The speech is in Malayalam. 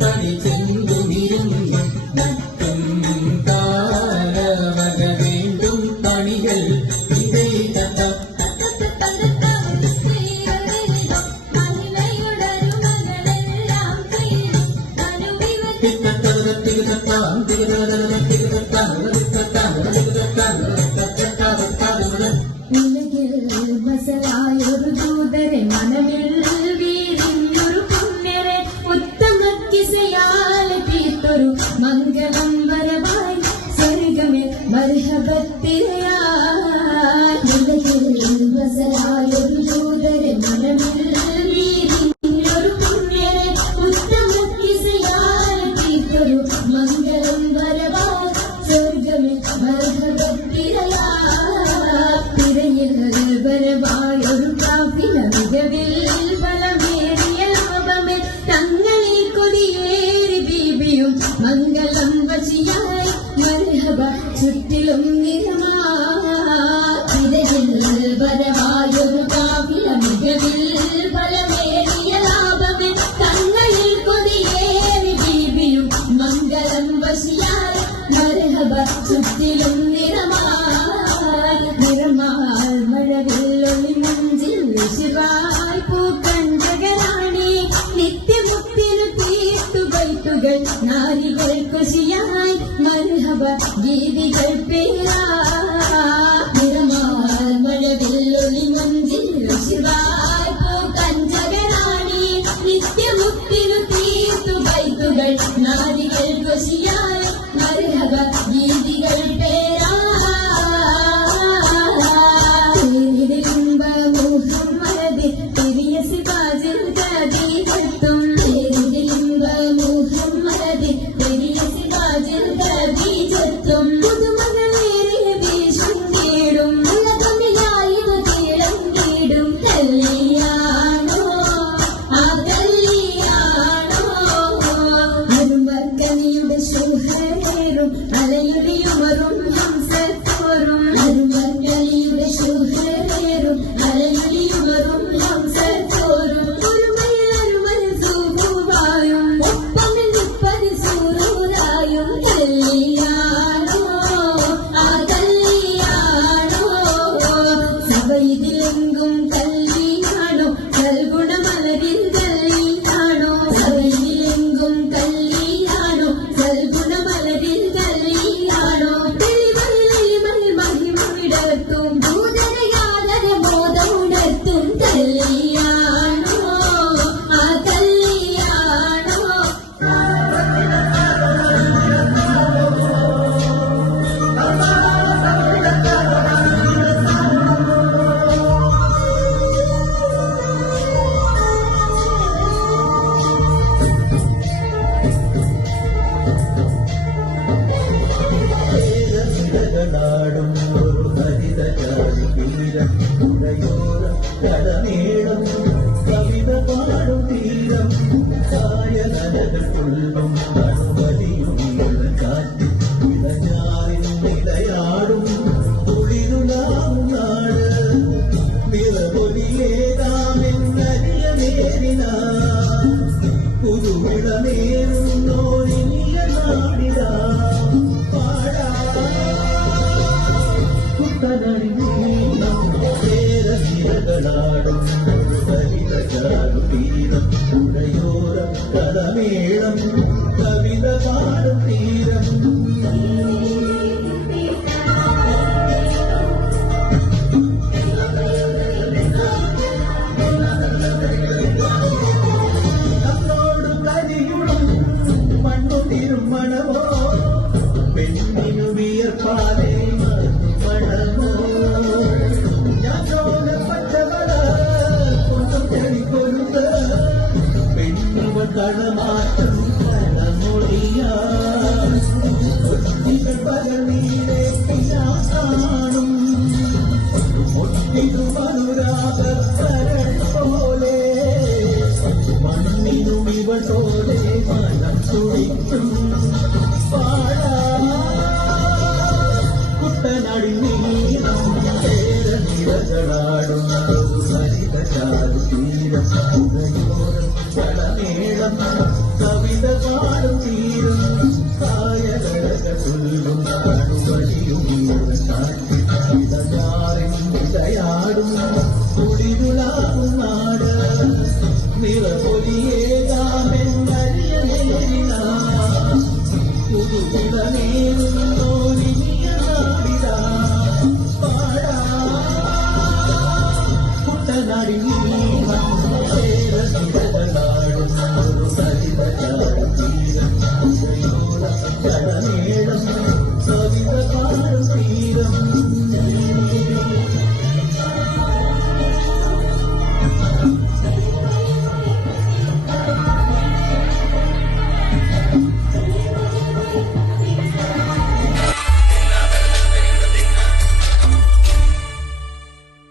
തടി ചെന്തുമിരും പ്രഭ ചുറ്റിലും നിറമാർ നിറമാർ മഴവില്ലൊളി മഞ്ചിൽ വിശുവായി പൂക്കണ്ടകരാണി നിത്യമുത്തിനു തീർത്തുകൈത്തുകൾ നാരികൾ കുശിയായി മർഹബ ഗീതികൾ പേരാ നിറമാർ മഴവില്ലൊളി മഞ്ചിൽ വിശുവായി 成功 meu. nem കടൽത്തീരം പുഴയോരം കടമേളം കവി Oh.